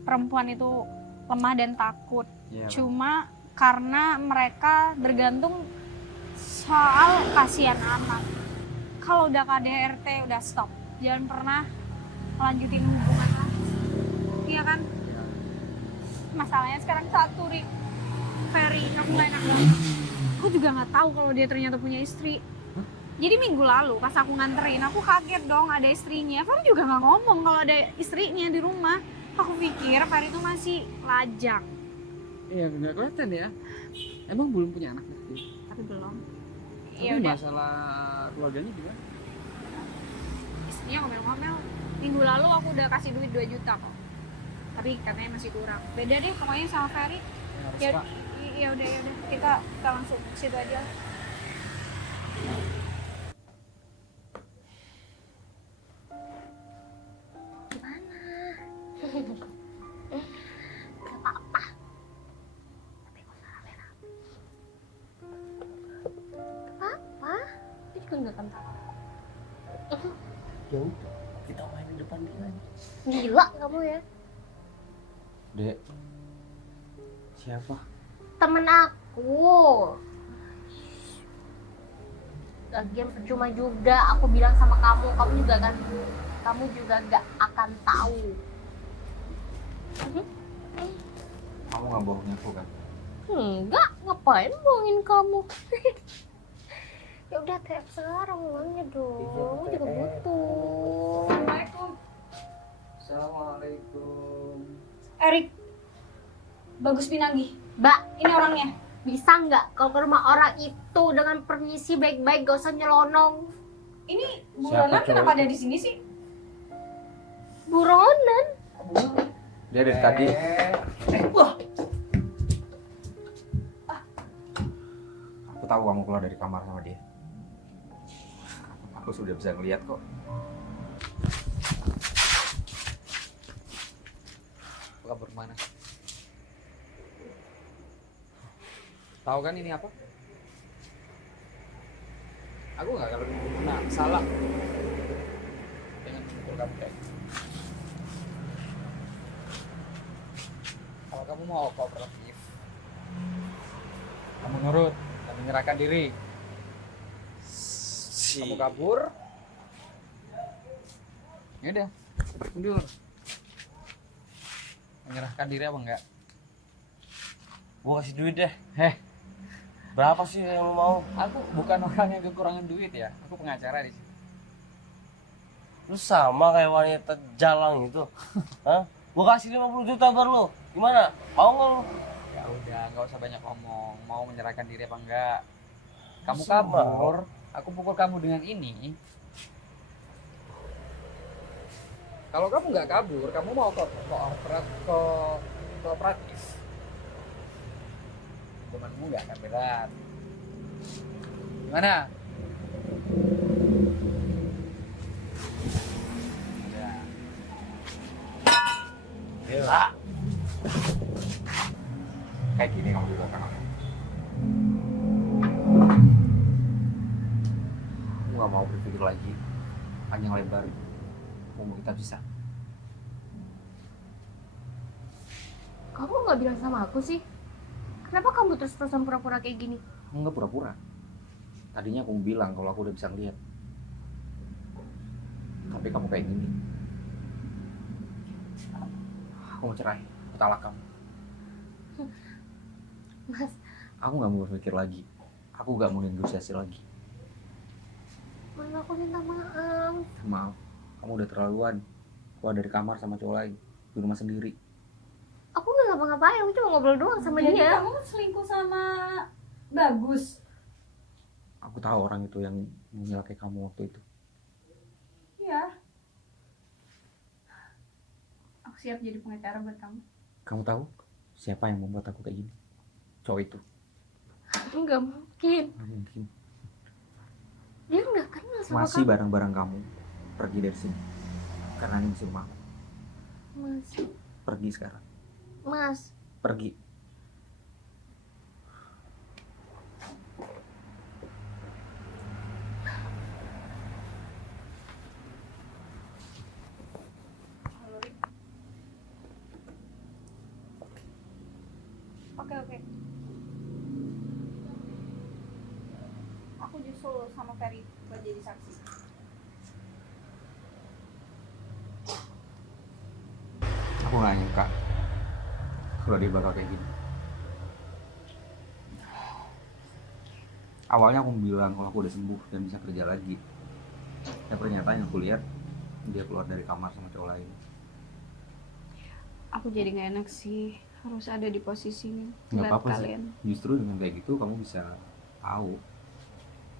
perempuan itu lemah dan takut. Iya, Cuma karena mereka bergantung soal kasihan anak. Kalau udah KDRT udah stop. Jangan pernah lanjutin hubungan lagi. Iya kan? iya. Masalahnya sekarang satu, Ri. Ferry, kamu gak enak banget. Aku juga nggak tahu kalau dia ternyata punya istri. Jadi minggu lalu pas aku nganterin, aku kaget dong ada istrinya. Ferry juga nggak ngomong kalau ada istrinya di rumah. Aku pikir Ferry itu masih lajang, Iya nggak kelihatan ya. Emang belum punya anak berarti. tapi belum. Tapi Ya udah, masalah keluarganya gimana? istrinya ngomel-ngomel. Minggu lalu aku udah kasih duit 2 juta kok. Tapi katanya masih kurang. Beda deh pokoknya sama Ferry. Harus Ya, Pak. ya udah kita langsung ke situ aja. Gak apa-apa. Tapi kok rame-rame. Gak apa-apa. Itu juga gak akan tahu. Ya udah, kita main di depan dia aja. Gila kamu ya. Dek. Siapa? Temen aku. Lagian percuma juga aku bilang sama kamu juga gak akan tahu. Kamu nggak bohongin aku kan? Enggak, ngapain bohongin kamu? Ya udah TF sekarang uangnya dong, aku juga butuh. Assalamualaikum. Assalamualaikum. Erik. Bagus Pinanggi. Mbak, Ini orangnya. bisa nggak kalau ke rumah orang itu dengan permisi baik-baik, gak usah nyelonong. Ini Siapa buronan cowok kenapa itu? ada di sini sih? Buronan. Dia dari tadi. Aku tahu kamu keluar dari kamar sama dia. Aku sudah bisa ngeliat kok. Kabur kemana? Tahu kan ini apa? Aku nggak kalau pernah salah dengan memukul kamu kayak gitu. Kalau kamu mau kooperatif, kamu nurut dan menyerahkan diri. Kamu kabur, ya udah, mundur. Menyerahkan diri apa enggak? Gua kasih duit deh. Heh, Berapa sih yang lu mau? aku bukan orang yang kekurangan duit ya. Aku pengacara di sini. Lu sama kayak wanita jalang gitu. Hah? Gua kasih 50 juta baru lu. Gimana? Mau nggak lu? Ya udah, nggak usah banyak ngomong. Mau menyerahkan diri apa enggak? Kamu Sama. kabur, aku pukul kamu dengan ini. Kalau kamu nggak kabur, kamu mau kooperatif. Hukumanmu nggak akan berat. Gimana? Ya. Gila. Kayak gini kamu di belakang aku. Aku nggak mau berpikir lagi panjang lebar. Mau kita bisa. Kamu nggak bilang sama aku sih? Kenapa kamu terus-terusan pura-pura kayak gini? Enggak pura-pura. Tadinya aku bilang kalau aku udah bisa ngeliat. Tapi kamu kayak gini. Aku mau cerai. Aku talak kamu. Mas, Aku nggak mau berpikir lagi. Aku nggak mau negosiasi lagi. mana aku minta maaf. Maaf. Kamu udah terlaluan. Keluar dari kamar sama cowok lain. Di rumah sendiri. Aku nggak ngapa-ngapain, aku cuma ngobrol doang sama Jadi dia. kamu selingkuh sama Bagus? Aku tahu orang itu yang menyelakai kamu waktu itu. Iya. Aku siap jadi pengacara buat kamu. Kamu tahu siapa yang membuat aku kayak gini? Cowok itu. Nggak mungkin. Nggak mungkin. Dia nggak kenal sama Masih kamu. barang-barang kamu pergi dari sini. Karena ini musim aku. Mas, Pergi sekarang. Mas, Pergi. Oke. Aku justru sama Ferry buat jadi saksi. Aku nggak nyangka kalau dia bakal kayak gini. Awalnya aku bilang kalau aku udah sembuh dan bisa kerja lagi. Dan ternyata yang aku lihat dia keluar dari kamar sama cowok lain. Aku jadi nggak enak sih harus ada di posisi ini Nggak ngeliat apa-apa sih. kalian. Justru dengan kayak gitu kamu bisa tahu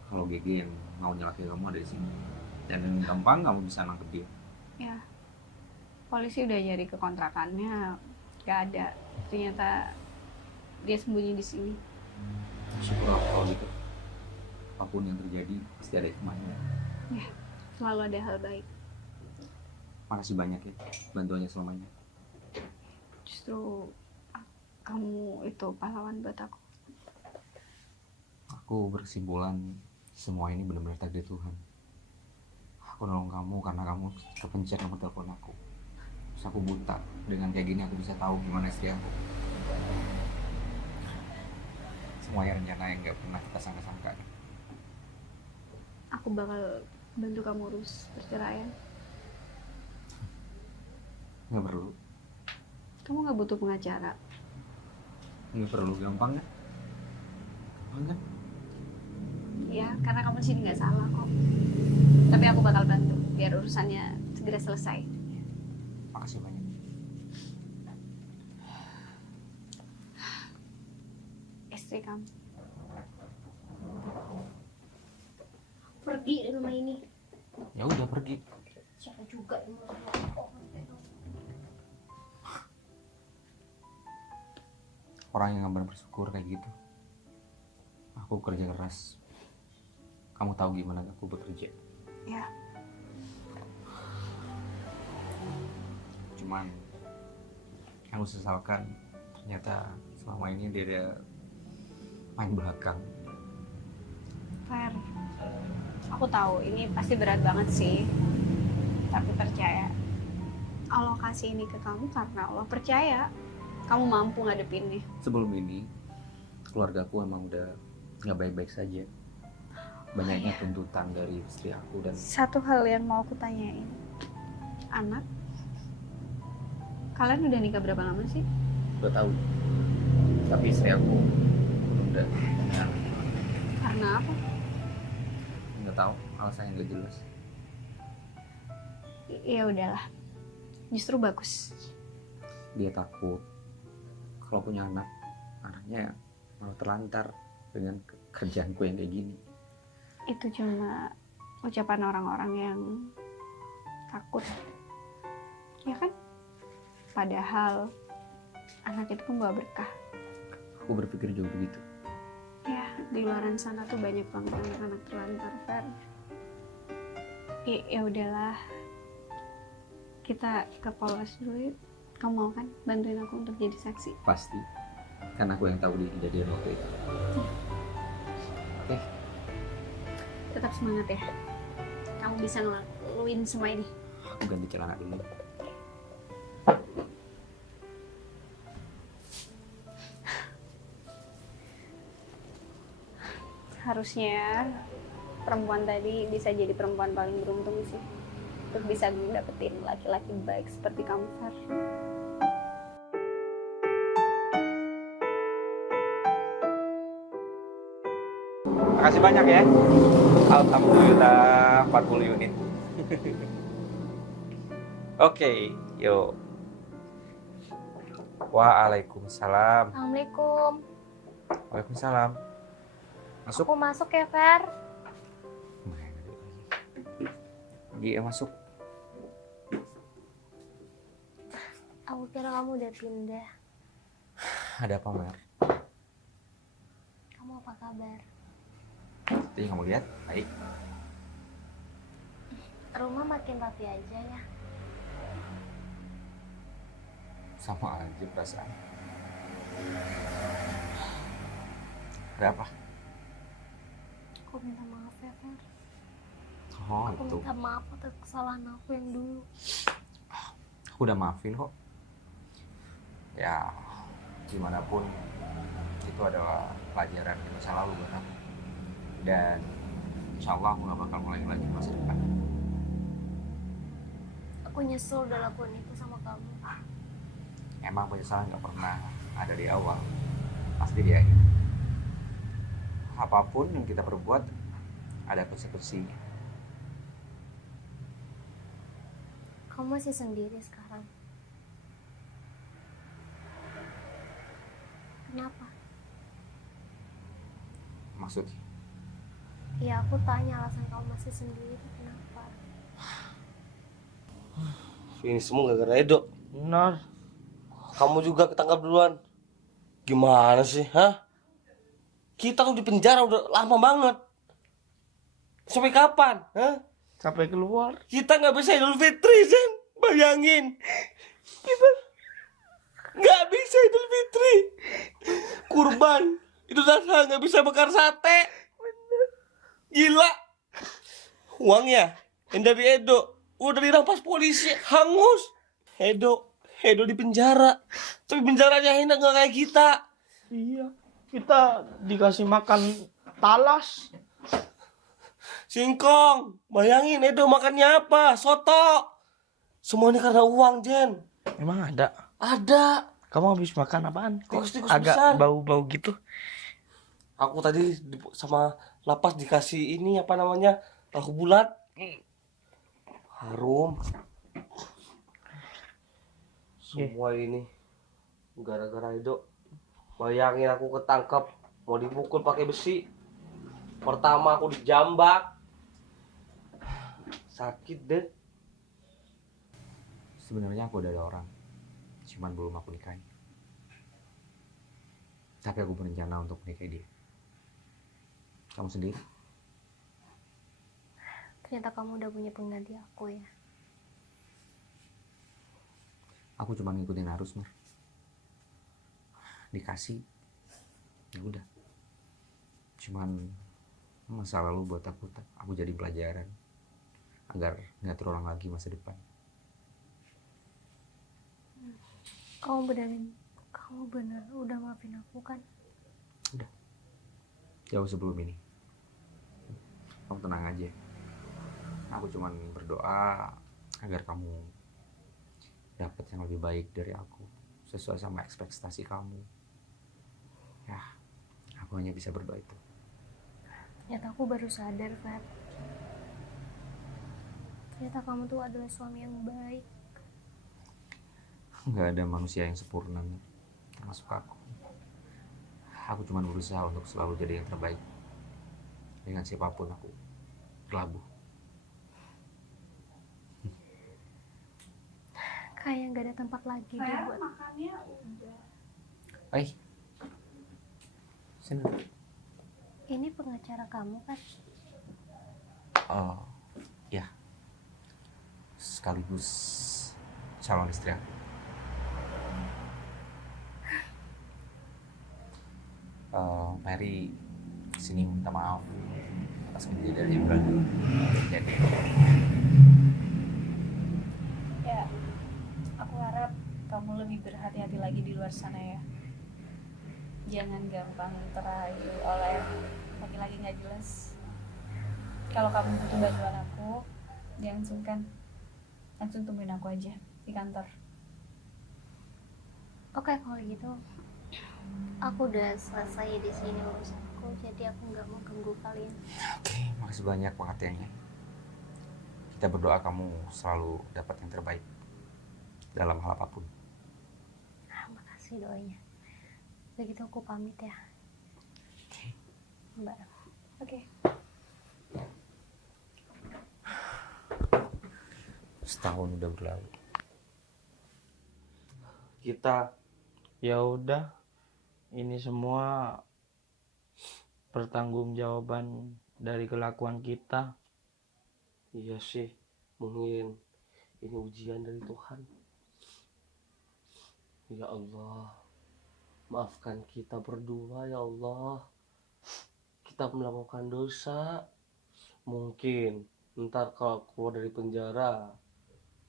kalau GG yang mau nyelakai kamu ada di sini. Dan dengan gampang kamu bisa nangkep dia. Ya, polisi udah nyari ke kontrakannya, nggak ada. Ternyata dia sembunyi di sini. Syukurlah kalau gitu. Apapun yang terjadi pasti ada hikmahnya. Selalu ada hal baik. Makasih banyak ya bantuannya selamanya. Justru kamu itu pahlawan buat aku. Aku berkesimpulan semua ini benar-benar takdir Tuhan. Aku nolong kamu karena kamu kepencet nomor telepon aku. Terus aku buta. Dengan kayak gini aku bisa tahu gimana istri aku. Semuanya rencana yang gak pernah kita sangka-sangka. Aku bakal bantu kamu urus perceraian. Gak perlu. Kamu nggak butuh pengacara. Gak perlu, gampang kan? Gampang kan? Ya, karena kamu di sini nggak salah kok. Tapi aku bakal bantu biar urusannya segera selesai. Makasih banyak. Istri kamu. pergi dari rumah ini. Ya udah pergi. Siapa juga yang mau sama aku? Orang yang gak pernah bersyukur kayak gitu. Aku kerja keras. Kamu tahu gimana aku bekerja. Ya. Cuman yang aku sesalkan ternyata selama ini dia ada main belakang. Fer, aku tahu ini pasti berat banget sih. Tapi percaya, Allah kasih ini ke kamu karena Allah percaya kamu mampu ngadepinnya. Sebelum ini, keluargaku emang udah nggak baik-baik saja. Banyaknya tuntutan dari istri aku dan Satu hal yang mau aku tanyain, anak, kalian udah nikah berapa lama sih? 2 tahun. Tapi istri aku udah Karena apa? nggak tahu alasannya nggak jelas. Ya udahlah, justru bagus. Dia takut kalau punya anak, anaknya malah terlantar dengan kerjaanku yang kayak gini. Itu cuma ucapan orang-orang yang takut, ya kan? Padahal anak itu pembawa berkah. Aku berpikir juga begitu. Ya, di luaran sana tuh banyak banget anak-anak terlantar, Fer. Ya udahlah, kita ke Polres dulu yuk. Kamu mau kan bantuin aku untuk jadi saksi? Pasti. Kan aku yang tahu di kejadian waktu itu. Oke. Tetap semangat ya. Kamu bisa ngelakuin semua ini. Aku ganti celana dulu. Harusnya perempuan tadi bisa jadi perempuan paling beruntung sih. Untuk bisa dapetin laki-laki baik seperti kamu, Fer. Makasih banyak ya. Alhamdulillah 40 unit. Oke, yuk. Waalaikumsalam. Assalamualaikum. Waalaikumsalam. Masuk. Aku masuk ya, Fer. Iya, masuk. Aku kira kamu udah pindah. Ada apa, Mer? Kamu apa kabar? Seperti kamu lihat, baik. Rumah makin rapi aja ya. Sama aja perasaan. Ada apa? Aku minta maaf ya, Fer. Oh, Aku itu. minta maaf atas kesalahan aku yang dulu. Aku udah maafin kok. Ya, gimana pun itu adalah pelajaran di masa lalu buat aku. Dan insya Allah aku gak bakal ngulangi lagi di masa depan. Aku nyesel udah lakuin itu sama kamu. Emang penyesalan gak pernah ada di awal, pasti di akhir. Apapun yang kita perbuat ada konsekuensinya. Kamu masih sendiri sekarang. Kenapa? Maksudnya? Ya aku tanya alasan kamu masih sendiri kenapa? Ini semua gara-gara Edo. Benar. Kamu juga ketangkap duluan. Gimana sih, hah? Kita udah di penjara udah lama banget. Sampai kapan, hah? Sampai keluar. Kita nggak bisa Idul Fitri, Zen. Bayangin. Kita nggak bisa Idul Fitri. Kurban. Itu Adha nggak bisa bakar sate. Gila. Uangnya yang dari Edo udah dirampas polisi, hangus. Edo di penjara. Tapi penjaranya enak nggak kayak kita. Iya. Kita dikasih makan talas. Singkong. Bayangin Edo makannya apa? Soto. Semua ini karena uang, Jen. Emang ada? Ada. Kamu habis makan apaan? Kok Tikus-tikus agak besar. bau-bau gitu? Aku tadi sama lapas dikasih ini apa namanya? Tahu bulat. Harum. Semua ini gara-gara Edo. Bayangin aku ketangkep mau dipukul pakai besi. Pertama aku dijambak. Sakit deh. Sebenarnya aku udah ada orang, cuman belum aku nikahin. Tapi aku berencana untuk menikahi dia. Kamu sendiri? Ternyata kamu udah punya pengganti aku ya. Aku cuma ngikutin arus, Mer. Dikasih, ya udah. Cuman masa lalu buat aku jadi pelajaran. agar nggak terulang lagi masa depan. Kamu bener udah maafin aku kan? Jauh sebelum ini. Kamu tenang aja. Aku cuman berdoa agar kamu dapat yang lebih baik dari aku, sesuai sama ekspektasi kamu. Ya, aku hanya bisa berdoa itu. Ternyata aku baru sadar, Fat. Ternyata kamu tuh adalah suami yang baik. Nggak ada manusia yang sempurna, termasuk aku. Aku cuma berusaha untuk selalu jadi yang terbaik. Dengan siapapun aku berlabuh. Kayak nggak ada tempat lagi deh buat makannya udah. Sini. ini pengacara kamu kan? Oh, ya. Sekaligus calon istri aku. Mary sini minta maaf atas kejadian yang baru terjadi. Ya, aku harap kamu lebih berhati-hati lagi di luar sana ya. Jangan gampang terayu oleh laki-laki nggak jelas. Kalau kamu butuh bantuan aku, jangan sungkan. Langsung temuin aku aja di kantor. Oke, kalau gitu aku udah selesai di sini urusanku, jadi aku nggak mau ganggu kalian. Oke, makasih banyak pengertiannya. Kita berdoa kamu selalu dapat yang terbaik dalam hal apapun. Makasih doanya. Begitu aku pamit ya. Mbak. Oke. Setahun udah berlalu. Kita ya udah, ini semua pertanggungjawaban dari kelakuan kita. Iya sih, mungkin ini ujian dari Tuhan. Ya Allah, maafkan kita berdua ya Allah. Kita melakukan dosa. Mungkin ntar kalau keluar dari penjara,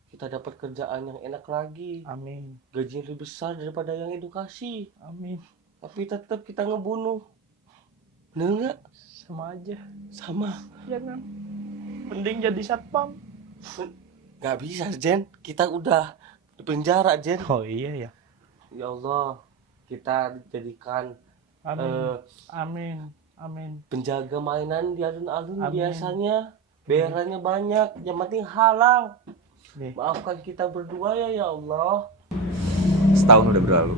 kita dapat kerjaan yang enak lagi. Amin. Gaji yang lebih besar daripada yang edukasi. Amin. Tapi tetap kita ngebunuh. Bener nggak? Sama aja. Sama. Jangan. Mending jadi satpam. Gak bisa, Jen. Kita udah di penjara, Jen. Oh iya ya. Ya Allah, kita dijadikan Amin. Amin. Amin. penjaga mainan di alun-alun Amin. biasanya. Bayarannya banyak, yang penting halal. Nih. Maafkan kita berdua ya Allah. Setahun udah berlalu.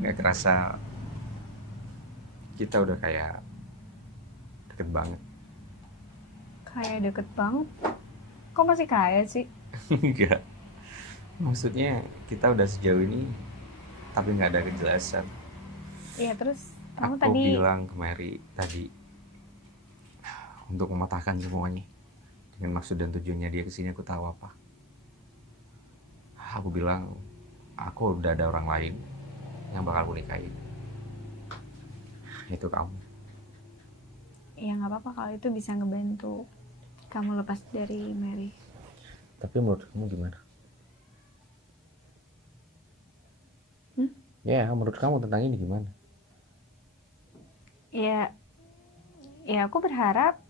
Gak kerasa kita udah kayak deket banget. Kayak deket banget. Kok masih kaya sih? Enggak. Maksudnya kita udah sejauh ini tapi nggak ada kejelasan. Iya, terus kamu Aku tadi bilang ke Mary tadi untuk mematahkan semuanya. Dengan maksud dan tujuannya dia kesini aku tahu apa. Aku bilang aku udah ada orang lain yang bakal aku nikahin. Itu kamu. ya nggak apa-apa kalau itu bisa ngebantu kamu lepas dari Mary. Tapi menurut kamu gimana? Ya, menurut kamu tentang ini gimana? Ya aku berharap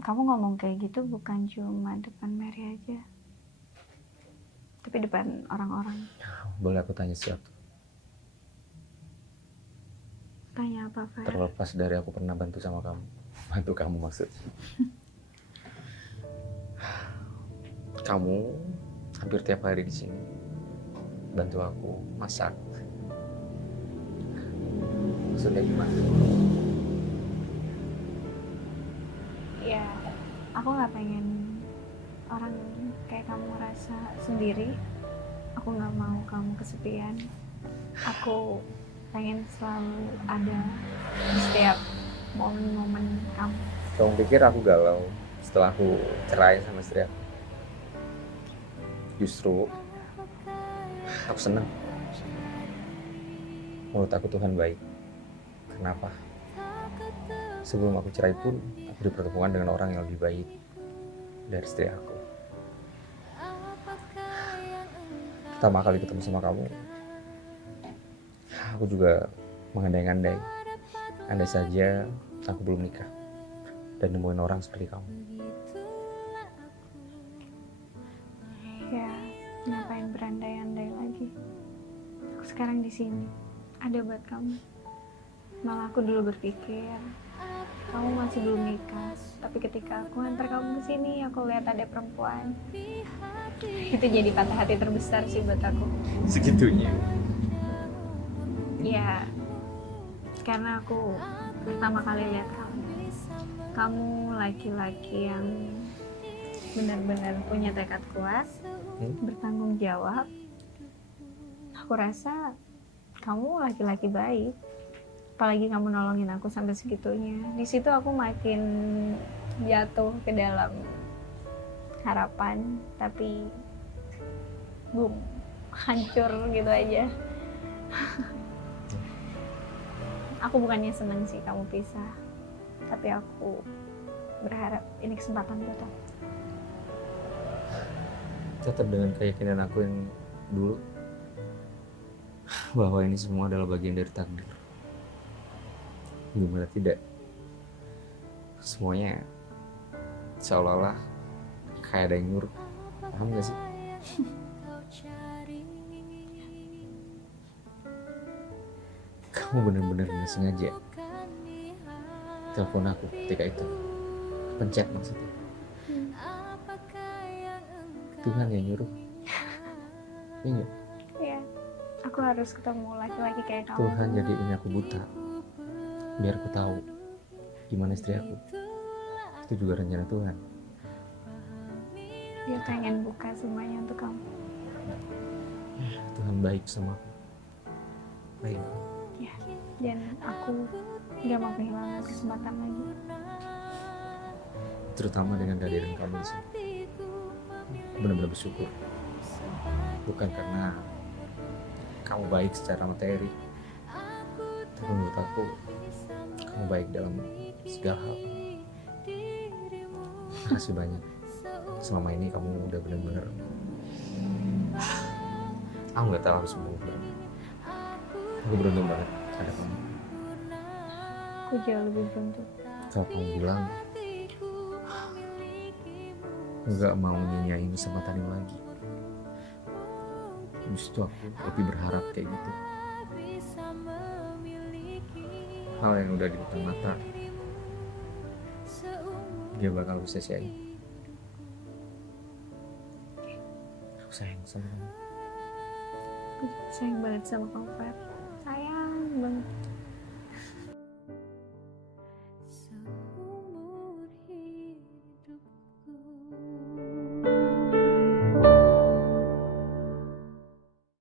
kamu ngomong kayak gitu bukan cuma depan Mary aja, tapi depan orang-orang. Boleh aku tanya sesuatu? Tanya apa, Fer? Terlepas dari aku pernah bantu sama kamu. Bantu kamu maksudnya. Kamu hampir tiap hari di sini bantu aku masak. Maksudnya gimana? Ya, aku nggak pengen orang kayak kamu merasa sendiri. Aku nggak mau kamu kesepian. Aku pengen selalu ada di setiap momen-momen kamu. Kamu pikir aku galau setelah aku cerai sama istri aku? Justru aku senang. Menurut aku Tuhan baik. Kenapa? Sebelum aku cerai pun aku dipertemukan dengan orang yang lebih baik. dari istri aku. Pertama kali ketemu sama kamu, aku juga mengandai-andai, andai saja aku belum nikah dan nemuin orang seperti kamu. Ya, ngapain berandai-andai lagi? Aku sekarang di sini, ada buat kamu. Malah aku dulu berpikir kamu masih belum nikah, tapi ketika aku antar kamu ke sini, aku lihat ada perempuan. Itu jadi patah hati terbesar sih buat aku. Segitunya. Ya, karena aku pertama kali lihat kamu. Kamu laki-laki yang benar-benar punya tekad kuat, bertanggung jawab. Aku rasa kamu laki-laki baik. Apalagi kamu nolongin aku sampai segitunya. Di situ aku makin jatuh ke dalam harapan, tapi boom, hancur gitu aja. Aku bukannya seneng sih kamu pisah, tapi aku berharap ini kesempatan buat aku. Tetap dengan keyakinan aku yang dulu, bahwa ini semua adalah bagian dari takdir. Gimana tidak, semuanya seolah-olah kayak ada yang nyuruh. Paham gak sih? Kamu benar-benar gak sengaja telepon aku ketika itu, pencet maksudnya. Tuhan yang nyuruh. Iya, Iya, aku harus ketemu laki-laki kayak kamu. Tuhan jadiin aku buta biar aku tahu gimana istri aku. Itu juga rencana Tuhan. Dia pengen buka semuanya untuk kamu. Tuhan baik sama aku. Baik. Ya, dan aku gak mau kehilangan kesempatan lagi. Terutama dengan kehadiran kamu di sini. Benar-benar bersyukur. Bukan karena kamu baik secara materi, tapi menurut aku kamu baik dalam segala hal. Makasih banyak. Selama ini kamu udah benar-benar, aku nggak tahu harus ngomong berapa. Aku beruntung banget ada kamu. Aku jauh lebih beruntung. Kalau kamu bilang nggak mau nyanyain kesempatan ini lagi, justru aku lebih berharap kayak gitu. Hal yang udah di depan mata, dia bakal bisa sia-sia. Aku sayang sama kamu. Aku sayang banget sama kamu, Fer. Sayang banget.